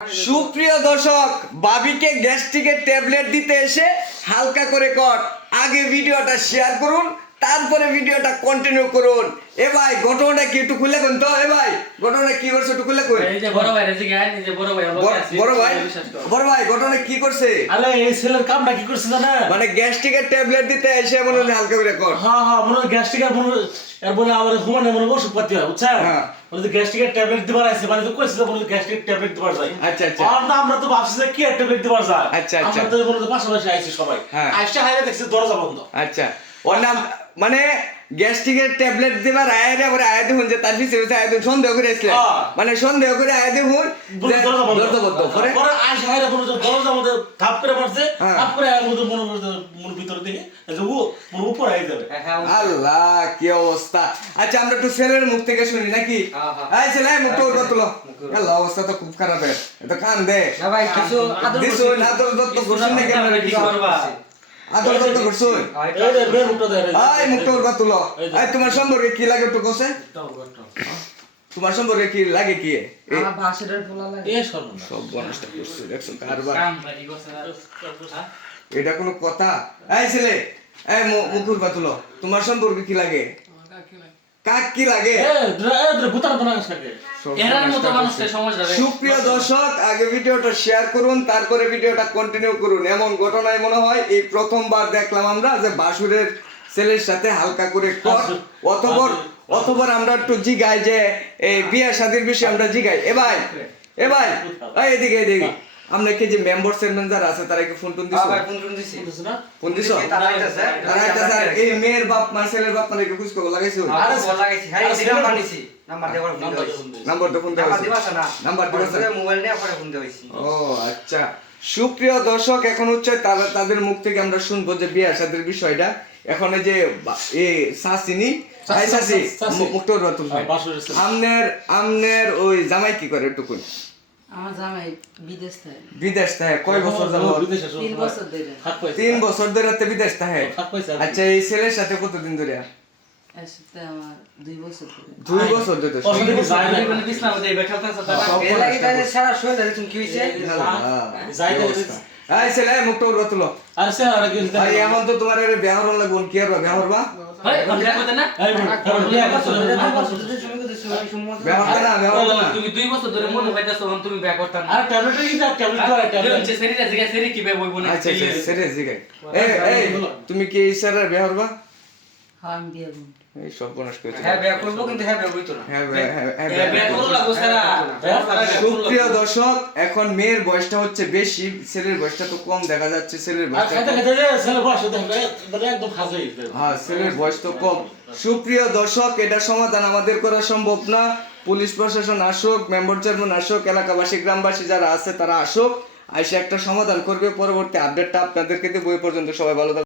সুপ্রিয় দর্শক, বাবিকে গ্যাস্ট্রিকের ট্যাবলেট দিতে এসে হালকা করে কট। আগে ভিডিওটা শেয়ার করুন, তারপরে ভিডিওটা কন্টিনিউ করুন। এ ভাই, ঘটনাটা কি একটু খুলে কোন তো? এ ভাই, ঘটনা কি করছে একটু খুলে কই। এই যে বড় ভাই রেজি গায়, এই যে বড় ভাই বড় ভাই ঘটনা কি করছে? আরে এই ছেলের কামটা কি করছে জানা? মানে গ্যাস্ট্রিকের ট্যাবলেট দিতে এসে মনে হলো হালকা করে কট। হ্যাঁ মনে গ্যাস্ট্রিকের মনে এরপরে আমার ঘুমানো মনে ওষুধ পাতি হয় বুঝছেন? হ্যাঁ। বলে গ্যাস্ট্রিকের ট্যাবলেট দিবার আছে, মানে তো কইছিল বলে গ্যাস্ট্রিক ট্যাবলেট দিবার যায়। আচ্ছা। আমরা তো ভাবছি যে কি ট্যাবলেট দিবার যায়। আচ্ছা। আমরা তো বলে পাশাপাশি আইছি সবাই। হ্যাঁ। আইসা হাইরে দেখছি দরজা বন্ধ। আচ্ছা, ওর নাম মানে গ্যাস্ট্রিকের ট্যাবলেট দিবার আয়ারে পরে আয়া দেখুন যে তার পিছে পিছে আয়া দেখুন সন্দেহ করে আসলে, মানে সন্দেহ করে আয়া দেখুন যে দরজা বন্ধ করে পরে আইসা হাইরে বলে দরজা মধ্যে ধাপ করে পড়ছে, ধাপ করে আয়া মনে ভিতরে দিকে যে ও মনে উপর আই যাবে। আল্লাহ কি অবস্থা। আচ্ছা, আমরা একটু ছেলের মুখ থেকে শুনি নাকি? এই ছেলে, মুখটা উঠো তুলো। আল্লাহ, অবস্থা তো খুব খারাপ। এটা কান দে না ভাই, কিছু দিছো না তোর দত্ত করছেন না কেন? কি করবা? আদর দত্ত করছুন? এই রে বের উঠো দে। এই মুখটা উঠবা তুলো। এই তোমার সম্পর্কে কি লাগে একটু কোসে? তোমার সম্পর্কে কি লাগে কি? আমার ভাষাটার পোলা লাগে। এ সর্বনাশ। সব বনস্টা করছো দেখছো কারবার। কাম পারি করছে না। এটা কোনো কথা? এই ছেলে, এই মুখ উঠবা তুলো। তোমার সম্পর্কে কি লাগে? কাক কি লাগে? ভূতার তো নাগাস থাকে। এরার মতো মানুষকে সমস্যা হবে। সুপ্রিয় দর্শক, আগে ভিডিওটা শেয়ার করুন, তারপরে ভিডিওটা কন্টিনিউ করুন। এমন ঘটনায় মনে হয় এই প্রথমবার দেখলাম আমরা যে বাসুরের ছেলের সাথে হালকা করে কট। অতবার আমরা একটু জিগাই যে এই বিয়ে শাদীর বিষয়ে আমরা জিগাই। এ ভাই এই এদিকে আমরা কি যে মেম্বার চেয়ারম্যান যারা আছে তারা কি ফোন দিছো? ভাই ফোন দিছি। ফোন দিছো? তারা আইতাছে। এই মেয়ের বাপ মা ছেলের বাপ মানে কি খুঁজ খবর লাগাইছো? আরে বল লাগাইছি। হ্যাঁ, এই নাম্বার নিছি। নাম্বার দেওয়ার ফোন দিছি। নাম্বার তো ফোন নাম্বার দাও। দিবাছ না। নাম্বার দিবাছ না। মোবাইল নিয়ে পরে ফোন দিছি। ও আচ্ছা। সুপ্রিয় দর্শক, এখন হচ্ছে তাদের মুখ থেকে আমরা শুনবো যে বিয়ে শাদীর বিষয়টা। এখন এই যে এই সাসিনি মুখটা রতুল আমনের ওই জামাই কি করে একটু কই? আমার জামাই বিদেশ থাকে। বিদেশ থাকে কয় বছর যাব? 3 বছর ধরে। 3 বছর ধরে বিদেশ থাকে। আচ্ছা, এই ছেলের সাথে কতদিন ধরে? এর সাথে আমার 2 বছর ধরে। 2 বছর ধরে। মানে বিছনা মধ্যে বেঠালতা আছে। এই লাগি তাহলে সারা শরীরে তুমি কি হইছে? এই ছেলে, মুখটা রতুল। আর সে আর কি ভাই, এমন তো তোমার এর ব্যবহার লাগবে কি আর ব্যবহার বা? ভাই কন্ট্রাক্ট করতে না? তুমি 2 বছর ধরে মনে হইতাছো তুমি ব্যাক করতা না। আর ট্যাবলেট কি ট্যাবলেট করে ট্যাবলেট যে সেরিটা জিগা সেরি কি বে বইব না। আচ্ছা, সিরিয়াস জিগাই। এই তুমি কি ইশারার ব্যবহার বা? হ্যাঁ, আমি বিয়ে করব। এই সব বনস করেছে। হ্যাঁ ব্যাক করব, কিন্তু হ্যাঁ ব্যাক হইতো না। হ্যাঁ ব্যাক করো লাগো সারা। সুপ্রিয় দর্শক, এখন মেয়ের বয়সটা হচ্ছে বেশি, ছেলের বয়সটা তো কম দেখা যাচ্ছে। ছেলের আর বয়সটা খাইতে খাইতে ছেলে বসে দেখবে মানে একদম খাজে হ্যাঁ, ছেলের বয়স তো কম। সুপ্রিয় দর্শক, এটা সমাধান আমাদের করা সম্ভব না। পুলিশ প্রশাসন আসুক, মেম্বার চেয়ারম্যান আসুক, এলাকাবাসী গ্রামবাসী যারা আছে তারা আসুক, আইসে একটা সমাধান করবে। পরবর্তী আপডেটটা আপনাদেরকে দেব। এই পর্যন্ত সবাই ভালো থাকবেন।